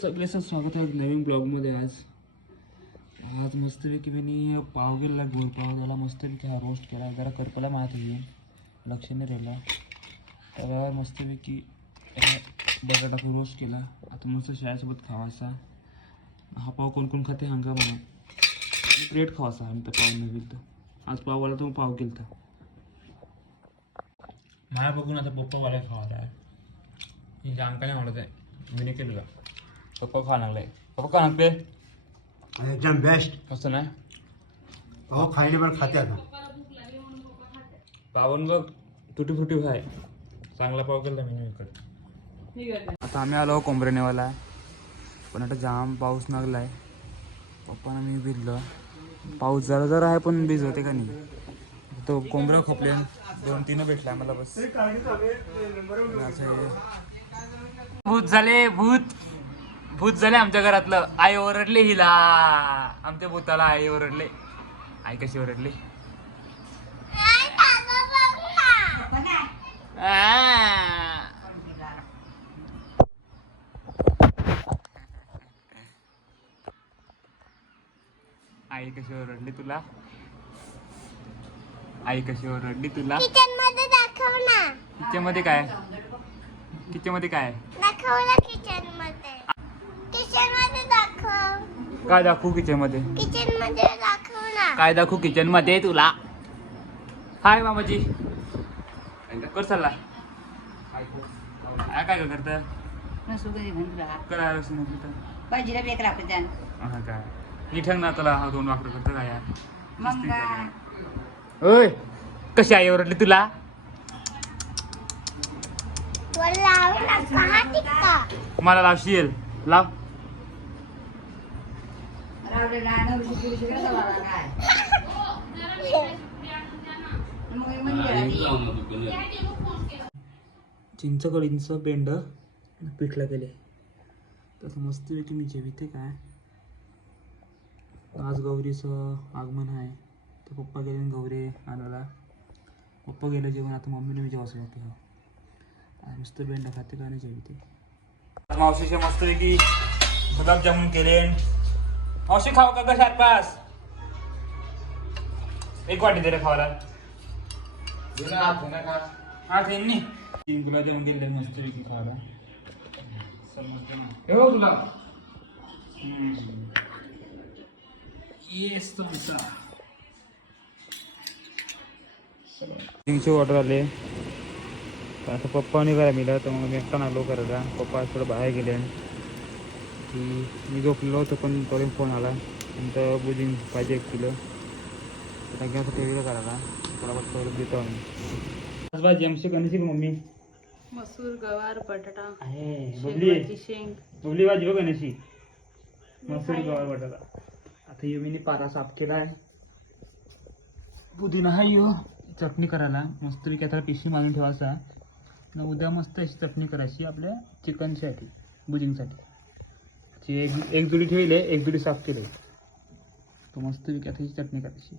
सगळ्याचं स्वागत आहे नवीन ब्लॉगमध्ये आज. आज मस्तपैकी मी पाव गेला गोड पाव त्याला मस्तपैकी हा रोस्ट केला. जरा करपला माहिती येईल लक्ष नाही राहिला. त्यावर मस्तपैकी त्याला बटाटा टाकून रोस्ट केला. आता मस्त शाळेसोबत खावायचा. हा पाव कोण कोण खाते हंगा बघा प्लेट खावायचा आम्ही तर पाव नाही तर आज पाववाला तो पाव केला तर मला बघून आता पप्पावाला खावा आहे हिच्या अंकाने म्हणत आहे मी नाही केलं का पप्पा खा लागलाय पप्पा का लागते एकदम बेस्ट कसं नाही अहो खायने पण खाते आता पावन बघ तुटी फुटी आहे चांगला पाव केला मी इकडे आता आम्ही आलो कोंबरेनेवाला. पण आता जाम पाऊस लागलाय. पप्पानं मी भिजलो पाऊस जरा जरा आहे पण भिज होते का नाही? तो कोंबडं खोपले. दोन तीन भेटला मला बस. असं हे. भूत झाले भूत. भूत झाले आमच्या घरातलं. आई ओरडले हिला. आमच्या भूताला आई ओरडले. आई कशी ओरडली. आई कशी ओरडली तुला? आई कशी ओरडली तुला? किचनमध्ये दाखव ना. किचनमध्ये काय? किचनमध्ये काय? दाखव ना किचनमध्ये काय दाखवू किचनमध्ये. किचनमध्ये दाखव ना. काय दाखवू किचनमध्ये तुला. हाय मामाजी. कर चालला. काय काय करत? करा भाजीला बेक हा काय नीट ठेव ना तुला. हा दोन वाकडं करतं काय? यार? ओय कशी आई ओरडली तुला? मला लावशील? लाव. चिंचकडींचं पेंड पिठलं केले तसं मस्तपैकी मी जेविते काय. आज गौरीचं आगमन आहे. तर पप्पा गेले गौरी आणायला. पप्पा गेलं जेवण आता मम्मीने मी जेवायचं होते मस्त पेंड खाते का नाही जेविते. आज मावशीचे मस्तपैकी गुलाबजामुन केले मावशी खाऊ का कशात पास एक वाटी दे रे खावायला हा त्यांनी तीन गुलाबजामुन गेले मस्त पैकी खायला समजते ना. हे बघ तुला. येस तीनशे ऑर्डर आले. तर आता पप्पाने करा मिळालं तर मग मी एकटा आलो करायला पप्पा आज थोडं बाहेर गेले. की मी झोपलेलो होतो पण तरी फोन आला. नंतर बुजिंग पाहिजे एक किलो. तर घ्या टी व्हीला करायला थोडा थोडं देतो आम्ही. आज भाजी आमची कणशी मम्मी? मसूर गवार बटाटा शेंगाची शेंग. बबली भाजी बघ कशी मसूर गवार बटाटा. आता यो मी पारा साफ केला आहे पुदिना हा यो. चटणी करायला. मस्त पैकी आता पिशी मारून ठेवायचा न उद्या मस्त अशी चटणी करायची आपल्या चिकनसाठी बुजिंगसाठी ती एक एक जुडी ठेवली एक जुडी साफ केली. तर मस्त विकायची चटणी करायची